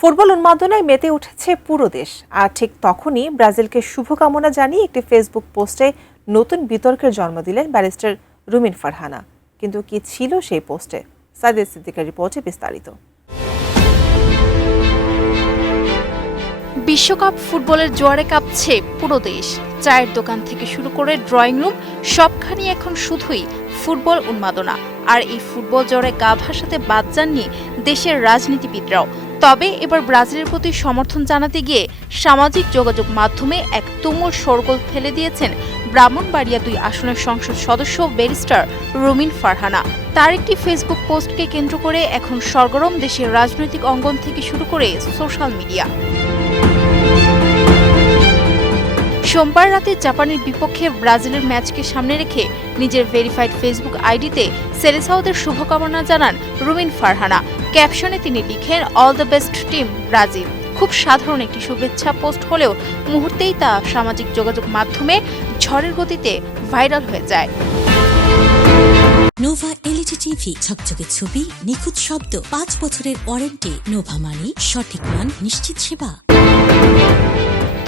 Football উন্মাদনায় মেতে উঠেছে পুরো দেশ। আর ঠিক তখনই ব্রাজিলকে শুভকামনা জানিয়ে একটি ফেসবুক পোস্টে নতুন বিতর্কের জন্ম দিলেন ব্যারিস্টার রুমিন ফারহানা। কিন্তু কি ছিল সেই পোস্টে? সাদিয়া সিদ্দিকার রিপোর্টে বিস্তারিত। বিশ্বকাপ ফুটবলের জোয়ারে কাঁপছে পুরো দেশ। চায়ের দোকান থেকে শুরু করে ড্রয়িং রুম, সবখানি এখন শুধুই ফুটবল উন্মাদনা। আর এই ফুটবল জ্বরে গা ভাসাতে বাদ যাননি দেশের রাজনীতিবিদরাও। তবে এবার ব্রাজিলের প্রতি সমর্থন জানাতে গিয়ে সামাজিক যোগাযোগ মাধ্যমে এক তুমুল শোরগোল ফেলে দিয়েছেন ব্রাহ্মণবাড়িয়া 2 আসনের সংসদ সদস্য ব্যারিস্টার রুমিন ফারহানা। তার একটি ফেসবুক পোস্টকে কেন্দ্র করে এখন সরগরম দেশের রাজনৈতিক অঙ্গন থেকে শুরু করে সোশ্যাল মিডিয়া। সোমবার রাতে জাপানের বিপক্ষে ব্রাজিলের ম্যাচকে সামনে রেখে নিজের ভেরিফাইড ফেসবুক আইডিতে সেলেসাওদের শুভকামনা জানান রুমিন ফারহানা। ক্যাপশনে তিনি লিখেন, all the best team Brazil. খুব সাধারণ একটি শুভেচ্ছা পোস্ট হলেও মুহূর্তেই তা সামাজিক যোগাযোগ মাধ্যমে ঝড়ের গতিতে ভাইরাল হয়ে যায়। নোভা এলইডি টিভি, ঝকঝকে ছবি, নিখুঁত শব্দ, 5 বছরের ওয়ারেন্টি। নোভা মানে সঠিক মান, নিশ্চিত সেবা।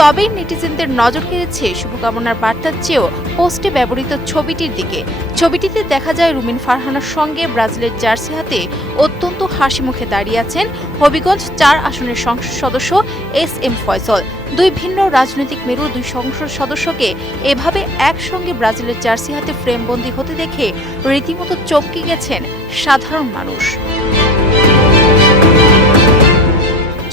তবে নেটিজেনদের নজর কেড়েছে শুভকামনার বার্তার চেয়েও পোস্টে ব্যবহৃত ছবিটির দিকে। ছবিটিতে দেখা যায় রুমিন ফারহানার সঙ্গে ব্রাজিলের জার্সি হাতে অত্যন্ত হাসি মুখে দাঁড়িয়ে আছেন হবিগঞ্জ 4 আসনের সংসদ সদস্য SM ফয়সল। 2 ভিন্ন রাজনৈতিক মেরুর 2 সংসদ সদস্যকে এভাবে একসঙ্গে ব্রাজিলের জার্সি হাতে ফ্রেমবন্দি হতে দেখে রীতিমতো চমকে গেছেন সাধারণ মানুষ।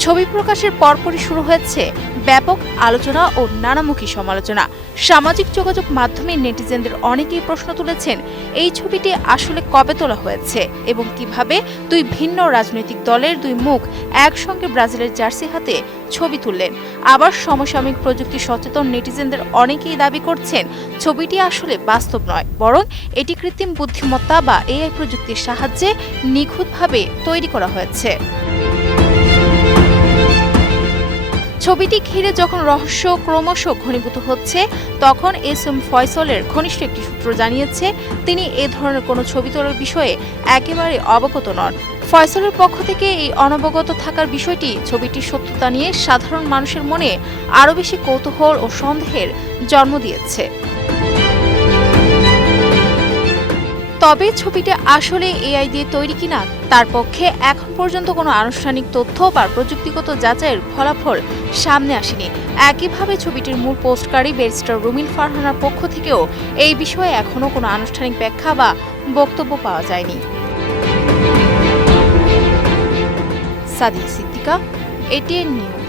ছবি প্রকাশের পরপরই শুরু হয়েছে ব্যাপক আলোচনা ও নানামুখী সমালোচনা। সামাজিক যোগাযোগ মাধ্যমে নেটিজেনদের অনেকেই প্রশ্ন তুলেছেন, এই ছবিটি আসলে কবে তোলা হয়েছে এবং কিভাবে 2 ভিন্ন রাজনৈতিক দলের 2 মুখ একসঙ্গে ব্রাজিলের জার্সি হাতে ছবি তুললেন। আবার সমসাময়িক প্রযুক্তি সচেতন নেটিজেনদের অনেকেই দাবি করছেন ছবিটি আসলে বাস্তব নয়, বরং এটি কৃত্রিম বুদ্ধিমত্তা বা AI প্রযুক্তির সাহায্যে নিখুঁতভাবে তৈরি করা হয়েছে। ছবিটি ঘিরে যখন রহস্য ক্রমশ ঘনীভূত হচ্ছে, তখন SM ফয়সলের ঘনিষ্ঠ একটি সূত্র জানিয়েছে তিনি এ ধরনের কোনো ছবি তোলার বিষয়ে একেবারে অবগত নন। ফয়সলের পক্ষ থেকে এই অনবগত থাকার বিষয়টি ছবিটির সত্যতা নিয়ে সাধারণ মানুষের মনে আরও বেশি কৌতূহল ও সন্দেহের জন্ম দিয়েছে। তবে ছবিটা আসলে AI দিয়ে তৈরি কিনা তার পক্ষে এখন পর্যন্ত কোনো আনুষ্ঠানিক তথ্য বা প্রযুক্তিগত যাচাইয়ের ফলাফল সামনে আসেনি। একইভাবে ছবিটির মূল পোস্টকারী ব্যারিস্টার রুমিন ফারহানার পক্ষ থেকেও এই বিষয়ে এখনও কোনো আনুষ্ঠানিক ব্যাখ্যা বা বক্তব্য পাওয়া যায়নি। Sadia Siddika, ATN news.